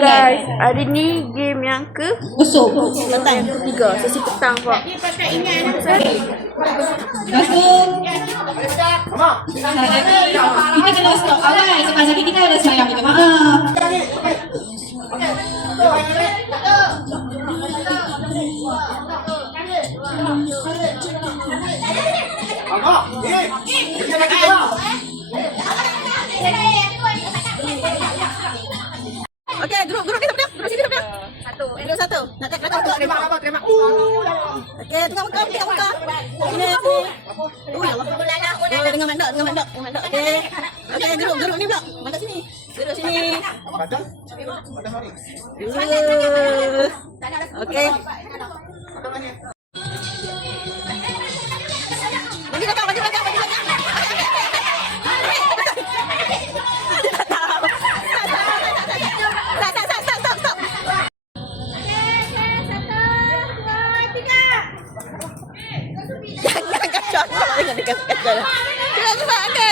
Guys, hari ni game yang ke Musuh. petang yang ketiga, sesi petang kok. Lepas tu kita kena stop awal sebab tadi kita ada sayang minta maaf. Okey, duduk ni duduk sini duduk. Duduk satu. Nak terima. Okey, tengok muka. Sini. Ui, Allah. Dengan mandok. Okey. Okey, duduk ni pula. Mandok sini. Duduk sini. Okey. Bagi belakang. Cuba. Okey.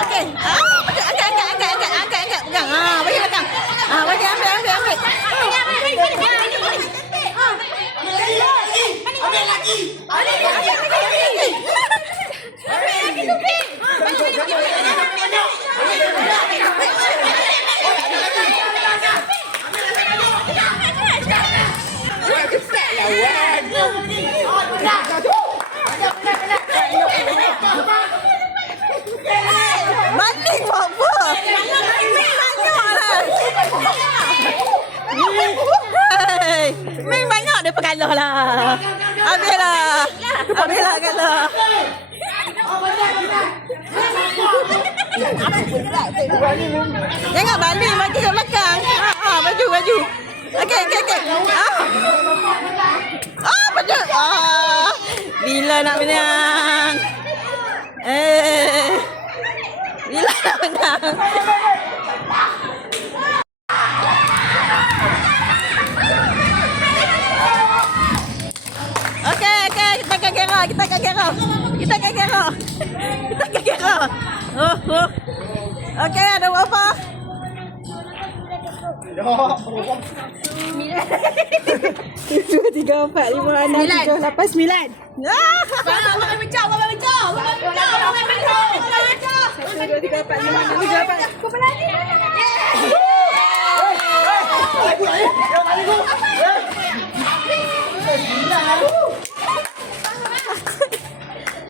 Okey. Angkat. Pegang. Bagi belakang. Bagi ambil. Ambil lagi. Maling apa? Main banyak dia pengalah lah. Habislah kalah. Jangan balik maju ke belakang. Maju. Okey. Maju. Bila nak menang? Bila nak menang? Okey, kita akan kira. Okey, ada berapa? 2, 3, 4, 5, 6, 7, 8, 9. Abang pecah. 1, 2, 3, 4, 5, 6, 7, 8. Kau pernah?